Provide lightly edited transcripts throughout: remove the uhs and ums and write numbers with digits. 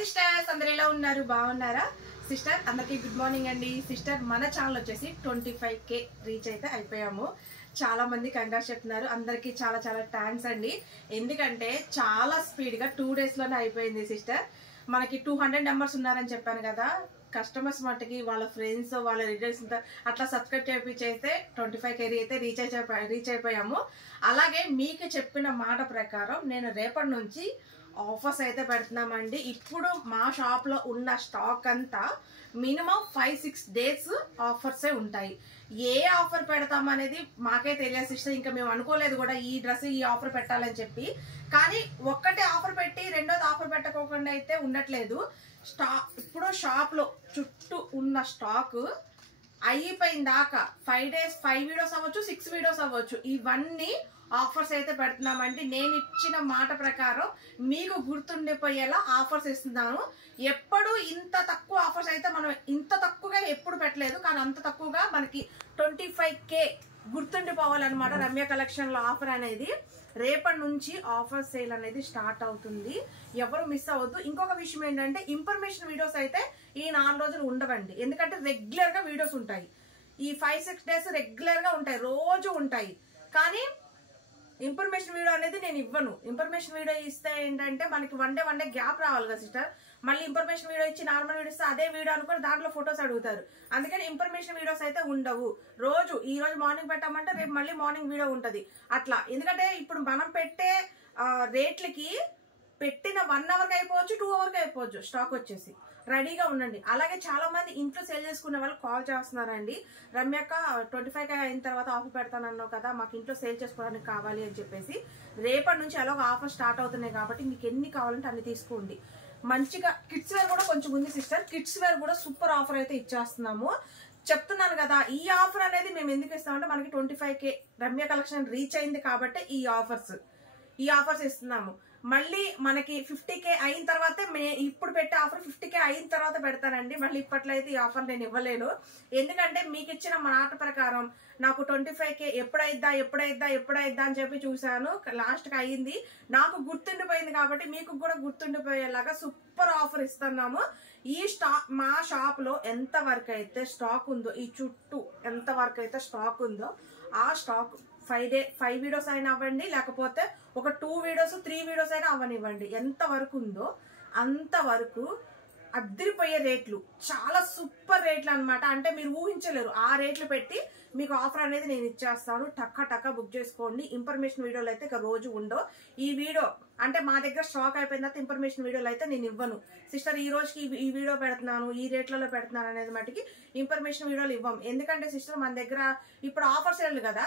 Sisters అందరు ఎలా ఉన్నారు బాగున్నారా సిస్టర్ అందరికి గుడ్ మార్నింగ్ అండి సిస్టర్ మన ఛానల్ వచ్చేసి 25K రీచ్ అయితే అయిపోయాము చాలా మంది కంగ్రాట్స్ చెప్తున్నారు అందరికి చాలా చాలా థాంక్స్ అండి ఎందుకంటే చాలా స్పీడ్ గా 2 డేస్ లోనే అయిపోయింది సిస్టర్ మనకి 200 మెంబర్స్ ఉన్నారని చెప్పాను కదా కస్టమర్స్ మట్టుకి వాళ్ళ ఫ్రెండ్స్ వాళ్ళ రిలేటివ్స్ అట్లా సబ్స్క్రైబ్ చేస్తే 25K అయితే రీచ్ అయిపోయాము అలాగే మీకు చెప్పిన మాట ప్రకారం నేను రేపటి నుంచి ఆఫర్స్ అయితే పెడుతున్నామండి ఇప్పుడు మా షాప్ లో ఉన్న స్టాక్ అంతా మినిమం 5-6 డేస్ ఆఫర్స్ ఉంటాయి ఏ ఆఫర్ పెడతాం అనేది మాకే తెలియదు సిస్టర్ ఇంకా మేము అనుకోలేదు కూడా ఈ డ్రెస్ ఈ ఆఫర్ పెట్టాలని చెప్పి కానీ ఒక్కటే ఆఫర్ పెట్టి రెండోది ఆఫర్ పెట్టకోకుండా అయితే ఉండట్లేదు ఇప్పుడు షాప్ లో చుట్టూ ఉన్న స్టాక్ అయిపోయిన దాకా 5 డేస్ 5 వీడియోస్ అవ్వచ్చు 6 వీడియోస్ అవ్వచ్చు ఇవన్నీ ఆఫర్స్ అయితే పెడుతున్నామండి నేను ఇచ్చిన మాట ప్రకారం మీకు గుర్తుండిపోయేలా ఆఫర్స్ ఇస్తున్నాను ఎప్పుడు ఇంత తక్కువ ఆఫర్స్ అయితే మనం ఇంత తక్కువగా ఎప్పుడు పెట్టలేదు కానీ అంత తక్కువగా మనకి 25K గుర్తుండిపోవాలన్నమాట రమ్య కలెక్షన్ లో ఆఫర్ అనేది రేపటి నుంచి ఆఫర్ సేల్ అనేది స్టార్ట్ అవుతుంది ఎవరు మిస్ అవ్వద్దు ఇంకొక విషయం ఏంటంటే ఇన్ఫర్మేషన్ వీడియోస్ అయితే ఈ 4 రోజులు ఉండవండి ఎందుకంటే రెగ్యులర్ గా వీడియోస్ ఉంటాయి ఈ 5-6 డేస్ రెగ్యులర్ గా ఉంటాయి రోజు ఉంటాయి కానీ ఇన్ఫర్మేషన్ వీడియో అనేది నేను ఇవ్వను ఇన్ఫర్మేషన్ వీడియో ఇస్తే ఏంటంటే మనకి వన్ డే గ్యాప్ రావాలి కదా సిస్టర్ మళ్ళీ ఇన్ఫర్మేషన్ వీడియో ఇచ్చి నార్మల్ వీడియో ఇస్తే అదే వీడియో అనుకుని దాంట్లో ఫొటోస్ అడుగుతారు అందుకని ఇన్ఫర్మేషన్ వీడియోస్ అయితే ఉండవు ఈ రోజు మార్నింగ్ పెట్టామంటే రేపు మళ్ళీ మార్నింగ్ వీడియో ఉంటది అట్లా ఎందుకంటే ఇప్పుడు మనం పెట్టే రేట్లకి పెట్టిన 1 అవర్కి అయిపోవచ్చు 2 అవర్కి అయిపోవచ్చు స్టాక్ వచ్చేసి రెడీగా ఉండండి అలాగే చాలా మంది ఇంట్లో సేల్ చేసుకునే వాళ్ళు కాల్ చేస్తున్నారండి రమ్యక్క 25K అయిన తర్వాత ఆఫర్ పెడతానన్నావు కదా మాకు ఇంట్లో సేల్ చేసుకోవడానికి కావాలి అని చెప్పేసి రేపటి నుంచి ఎలాగో ఆఫర్ స్టార్ట్ అవుతున్నాయి కాబట్టి మీకు ఎన్ని కావాలంటే అన్ని తీసుకోండి మంచిగా కిడ్స్ వేర్ కూడా కొంచెం ఉంది సిస్టర్ కిడ్స్ వేర్ కూడా సూపర్ ఆఫర్ అయితే ఇచ్చేస్తున్నాము చెప్తున్నాను కదా ఈ ఆఫర్ అనేది మేము ఎందుకు ఇస్తామంటే మనకి 25K రమ్య కలెక్షన్ రీచ్ అయింది కాబట్టి ఈ ఆఫర్స్ ఇస్తున్నాము మళ్ళీ మనకి 50K అయిన తర్వాతే ఇప్పుడు పెట్టే ఆఫర్ 50K అయిన తర్వాత పెడతానండి మళ్ళీ ఇప్పట్లో అయితే ఈ ఆఫర్ నేను ఇవ్వలేను ఎందుకంటే మీకు ఇచ్చిన మాట ప్రకారం నాకు 25K ఎప్పుడైద్దా అని చెప్పి చూసాను లాస్ట్ కి అయింది నాకు గుర్తుండిపోయింది కాబట్టి మీకు కూడా గుర్తుండిపోయేలాగా సూపర్ ఆఫర్ ఇస్తున్నాము ఈ మా షాప్ లో ఎంత వరకు అయితే స్టాక్ ఉందో ఈ చుట్టూ ఎంత వరకు అయితే స్టాక్ ఉందో ఆ స్టాక్ 5 వీడియోస్ అయినా అవ్వండి లేకపోతే ఒక 2 వీడియోస్ 3 వీడియోస్ అయినా అవ్వనివ్వండి ఎంత వరకు ఉందో అంతవరకు అద్దరిపోయే రేట్లు చాలా సూపర్ రేట్లు అనమాట అంటే మీరు ఊహించలేరు ఆ రేట్లు పెట్టి మీకు ఆఫర్ అనేది నేను ఇచ్చేస్తాను టక్క బుక్ చేసుకోండి ఇన్ఫర్మేషన్ వీడియోలు అయితే ఇక రోజు ఉండవు ఈ వీడియో అంటే మా దగ్గర స్టాక్ అయిపోయిన తర్వాత ఇన్ఫర్మేషన్ వీడియోలు అయితే నేను ఇవ్వను సిస్టర్ ఈ రోజుకి ఈ వీడియో పెడుతున్నాను ఈ రేట్లలో పెడుతున్నాను అనేది మటుకి ఇన్ఫర్మేషన్ వీడియోలు ఇవ్వం ఎందుకంటే సిస్టర్ మన దగ్గర ఇప్పుడు ఆఫర్స్ వెళ్ళదు కదా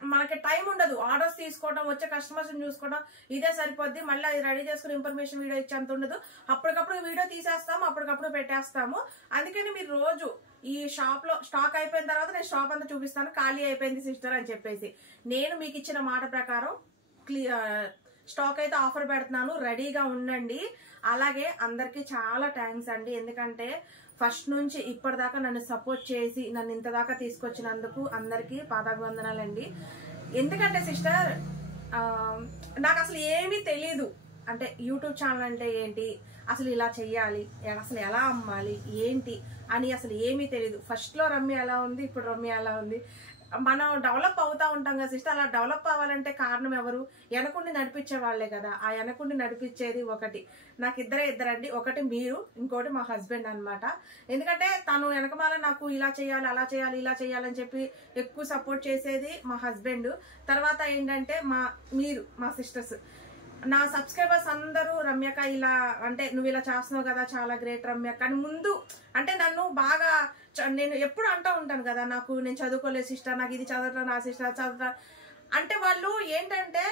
మనకి టైం ఉండదు ఆర్డర్స్ తీసుకోవడం వచ్చే కస్టమర్స్ చూసుకోవడం ఇదే సరిపోద్ది మళ్ళీ అది రెడీ చేసుకుని ఇన్ఫర్మేషన్ వీడియో ఇచ్చేంత ఉండదు అప్పటికప్పుడు వీడియో తీసేస్తాము అప్పటికప్పుడు పెట్టేస్తాము అందుకని మీరు రోజు ఈ షాప్ లో స్టాక్ అయిపోయిన తర్వాత నేను షాప్ అంతా చూపిస్తాను ఖాళీ అయిపోయింది సిస్టర్ అని చెప్పేసి నేను మీకు ఇచ్చిన మాట ప్రకారం స్టాక్ అయితే ఆఫర్ పెడుతున్నాను రెడీగా ఉండండి అలాగే అందరికి చాలా థ్యాంక్స్ అండి ఎందుకంటే ఫస్ట్ నుంచి ఇప్పటిదాకా నన్ను సపోర్ట్ చేసి నన్ను ఇంత దాకా తీసుకొచ్చినందుకు అందరికి పాదాభివందనాలండి ఎందుకంటే సిస్టర్ నాకు అసలు ఏమీ తెలీదు అంటే యూట్యూబ్ ఛానల్ అంటే ఏంటి అసలు ఇలా చెయ్యాలి అసలు ఎలా అమ్మాలి ఏంటి అని అసలు ఏమీ తెలీదు ఫస్ట్ లో రమ్య ఎలా ఉంది ఇప్పుడు రమ్య ఎలా ఉంది మనం డెవలప్ అవుతా ఉంటాం కదా సిస్టర్ అలా డెవలప్ అవ్వాలంటే కారణం ఎవరు వెనకుండి నడిపించే వాళ్లే కదా ఆ వెనకుండి నడిపించేది ఒకటి నాకు ఇద్దరండి ఒకటి మీరు ఇంకోటి మా హస్బెండ్ అన్నమాట ఎందుకంటే తను వెనకమాల నాకు ఇలా చేయాలి అలా చేయాలి ఇలా చేయాలని చెప్పి ఎక్కువ సపోర్ట్ చేసేది మా హస్బెండ్ తర్వాత ఏంటంటే మీరు మా సిస్టర్స్ నా సబ్స్క్రైబర్స్ అందరూ రమ్యక ఇలా అంటే నువ్వు ఇలా చేస్తున్నావు కదా చాలా గ్రేట్ రమ్యక అని ముందు అంటే నన్ను బాగా నేను ఎప్పుడు అంటూ ఉంటాను కదా నేను చదువుకోలేదు సిస్టర్ నాకు ఇది చదవటం నా సిస్టర్ చదువుతా అంటే వాళ్ళు ఏంటంటే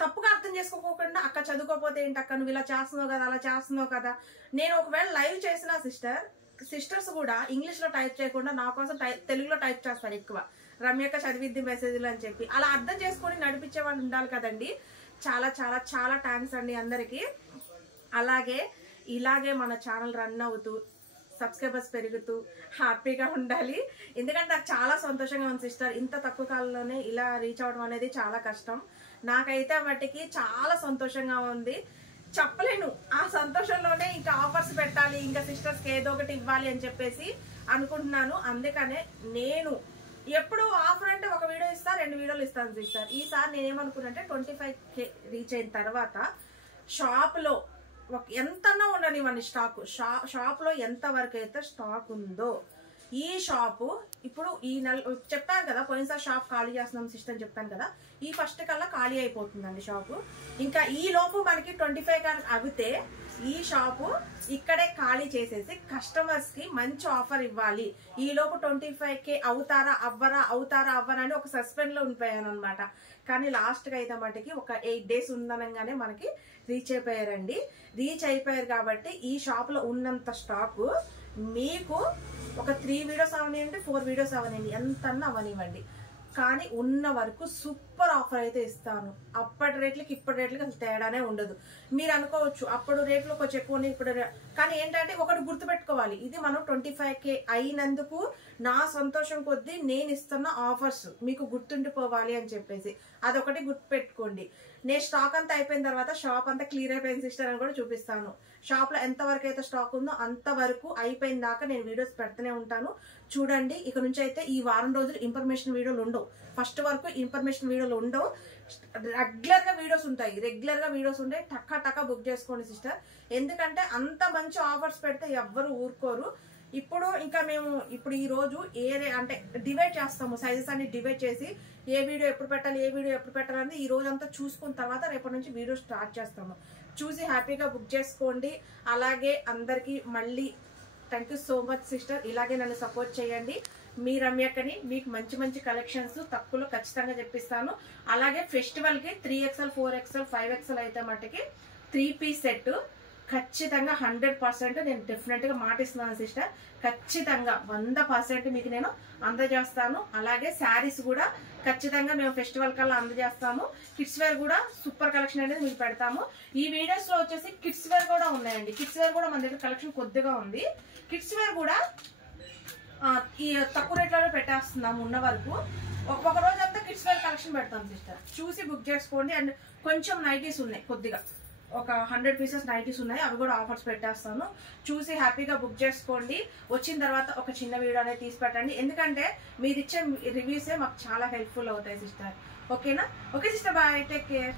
తప్పుగా అర్థం చేసుకోకుండా అక్క చదువుకోపోతే ఏంటి అక్క నువ్వు ఇలా చేస్తున్నావు కదా అలా చేస్తున్నావు కదా నేను ఒకవేళ లైవ్ చేసిన సిస్టర్స్ కూడా ఇంగ్లీష్ లో టైప్ చేయకుండా నా కోసం తెలుగులో టైప్ చేస్తారు ఎక్కువ రమ్యక చదివిద్ది మెసేజ్లు అని చెప్పి అలా అర్థం చేసుకొని నడిపించే వాళ్ళు ఉండాలి కదండి చాలా చాలా చాలా థ్యాంక్స్ అండి అందరికి అలాగే ఇలాగే మన ఛానల్ రన్ అవుతూ సబ్స్క్రైబర్స్ పెరుగుతూ హ్యాపీగా ఉండాలి ఎందుకంటే నాకు చాలా సంతోషంగా ఉంది సిస్టర్ ఇంత తక్కువ కాలంలోనే ఇలా రీచ్ అవడం అనేది చాలా కష్టం నాకైతే వాటికి చాలా సంతోషంగా ఉంది చెప్పలేను ఆ సంతోషంలోనే ఆఫర్స్ పెట్టాలి, ఇంకా సిస్టర్స్కి ఏదో ఒకటి ఇవ్వాలి అని చెప్పేసి అనుకుంటున్నాను. అందుకనే నేను ఎప్పుడు ఆఫర్ అంటే ఒక వీడియో ఇస్తా, 2 వీడియోలు ఇస్తాను సిస్టర్. ఈసారి నేనేమనుకున్నానంటే 25K రీచ్ అయిన తర్వాత షాప్లో ఎంతన్నా ఉండని మన షాప్లో ఎంత వరకు అయితే స్టాక్ ఉందో, ఈ షాపు ఇప్పుడు ఈ చెప్పాను కదా, పోయినసారి షాప్ ఖాళీ చేస్తున్నాం సిస్టర్ చెప్పాను కదా, ఈ ఫస్ట్ కల్లా ఖాళీ అయిపోతుందండి షాపు. ఇంకా ఈ లోపు మనకి 25 అవితే ఈ షాపు ఇక్కడే ఖాళీ చేసేసి కస్టమర్స్ కి మంచి ఆఫర్ ఇవ్వాలి. ఈ లోపు 25K అవుతారా అవ్వరా అని ఒక సస్పెండ్ లో ఉండిపోయాను అనమాట. కానీ లాస్ట్ గా అయితే మటుకి ఒక 8 days ఉందనగానే మనకి రీచ్ అయిపోయారండి. రీచ్ అయిపోయారు కాబట్టి ఈ షాప్ లో ఉన్నంత స్టాక్ మీకు ఒక 3 వీడియోస్ అవనివ్వండి, 4 వీడియోస్ అవనివ్వండి, ఎంతన్నా అవనివ్వండి, కానీ ఉన్న వరకు సూపర్ ఆఫర్ అయితే ఇస్తాను. అప్పటి రేట్లకి ఇప్పటి రేట్లకి అసలు తేడానే ఉండదు. మీరు అనుకోవచ్చు అప్పుడు రేట్లు కొంచెం ఎక్కువ ఉన్నాయి ఇప్పుడు, కానీ ఏంటంటే ఒకటి గుర్తుపెట్టుకోవాలి, ఇది మనం 25K అయినందుకు నా సంతోషం కొద్దీ నేను ఇస్తున్న ఆఫర్స్ మీకు గుర్తుండిపోవాలి అని చెప్పేసి అదొకటి గుర్తుపెట్టుకోండి. నేను స్టాక్ అంతా అయిపోయిన తర్వాత షాప్ అంతా క్లియర్ అయిపోయిన సిస్టర్ అని కూడా చూపిస్తాను. షాప్ లో ఎంత వరకు అయితే స్టాక్ ఉందో అంతవరకు అయిపోయిన దాకా నేను వీడియోస్ పెడుతూనే ఉంటాను. చూడండి, ఇక నుంచి అయితే ఈ వారం రోజులు ఇన్ఫర్మేషన్ వీడియోలు ఉండవు. ఫస్ట్ వరకు ఇన్ఫర్మేషన్ వీడియోలు ఉండవు, రెగ్యులర్ గా వీడియోస్ ఉంటాయి. టక్కా బుక్ చేసుకోండి సిస్టర్. ఎందుకంటే అంత మంచి ఆఫర్స్ పెడితే ఎవ్వరు ఊరుకోరు. ఇప్పుడు ఇంకా మేము ఈ రోజు అంటే డివైడ్ చేస్తాము, సైజెస్ అన్ని డివైడ్ చేసి ఏ వీడియో ఎప్పుడు పెట్టాలని ఈ రోజు అంతా చూసుకున్న తర్వాత రేపటి నుంచి వీడియో స్టార్ట్ చేస్తాము. చూసి హ్యాపీగా బుక్ చేసుకోండి. అలాగే అందరికి మళ్ళీ thank you so much sister. ఇలాగే నన్ను సపోర్ట్ చేయండి. మీ రమ్యకని మీకు మంచి కలెక్షన్స్ తక్కువలో ఖచ్చితంగా చెప్పిస్తాను. అలాగే ఫెస్టివల్ కి 3XL 4XL 5XL అయితే మటుకి 3 piece సెట్ ఖచ్చితంగా 100% నేను డెఫినెట్ గా మాటిస్తున్నాను సిస్టర్. ఖచ్చితంగా 100% మీకు నేను అందజేస్తాను. అలాగే శారీస్ కూడా ఖచ్చితంగా మేము ఫెస్టివల్ కల్లా అందజేస్తాము. కిడ్స్ వేర్ కూడా సూపర్ కలెక్షన్ అనేది మీకు పెడతాము. ఈ వీడియోస్ లో వచ్చేసి కిడ్స్ వేర్ కూడా ఉన్నాయండి. కిడ్స్ వేర్ కూడా మన దగ్గర కలెక్షన్ కొద్దిగా ఉంది. కిడ్స్ వేర్ కూడా ఈ తక్కువ రేట్లలో పెట్టేస్తున్నాము. ఉన్న వరకు ఒక రోజు అంతా కిడ్స్ వేర్ కలెక్షన్ పెడతాం సిస్టర్. చూసి బుక్ చేసుకోండి. అండ్ కొంచెం నైటీస్ ఉన్నాయి, కొద్దిగా ఒక 100 pieces నైటీస్ ఉన్నాయి, అవి కూడా ఆఫర్స్ పెట్టేస్తాను. చూసి హ్యాపీగా బుక్ చేసుకోండి. వచ్చిన తర్వాత ఒక చిన్న వీడియో అనేది తీసి పెట్టండి. ఎందుకంటే మీరు ఇచ్చే రివ్యూసే మాకు చాలా హెల్ప్ఫుల్ అవుతాయి సిస్టర్. ఓకేనా? Okay sister, bye, take care.